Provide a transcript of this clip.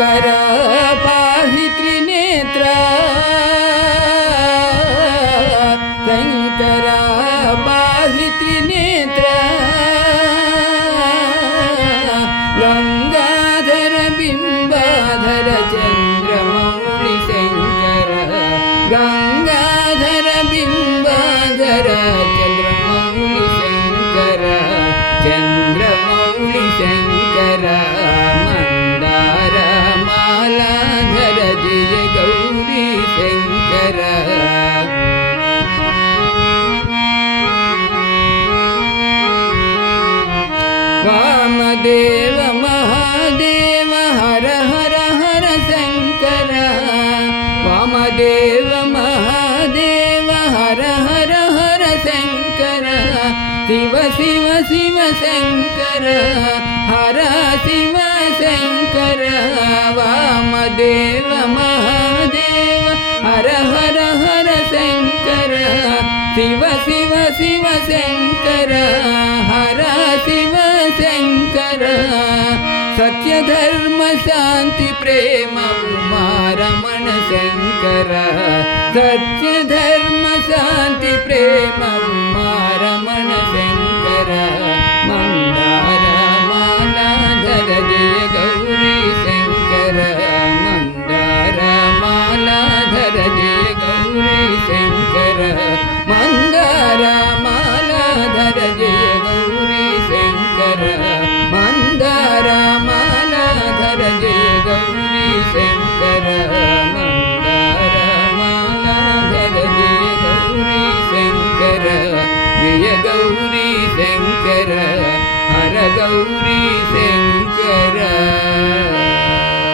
शङ्कर पाहि त्रिनेत्र शङ्कर पाहि त्रिनेत्र गङ्गाधर बिम्बाधर चन्द्रमौळि शङ्कर गङ्गाधर बिम्बाधर चन्द्रमौळि शङ्कर चन्द्रमौळि शङ्कर मन्दार मालाधर जय गौरी शङ्कर वामदेव महादेव हर हर हर शङ्कर वामदेव महादेव हर हर हर शङ्कर शिव शिव शिव शङ्कर हर शिव शङ्कर वामदेव महादेव हर हर हर शङ्कर शिव शिव शिव शङ्कर हर शिव शङ्कर सत्य धर्म शान्ति प्रेम उमा रमण शङ्कर सत्य धर्म शान्ति प्रेम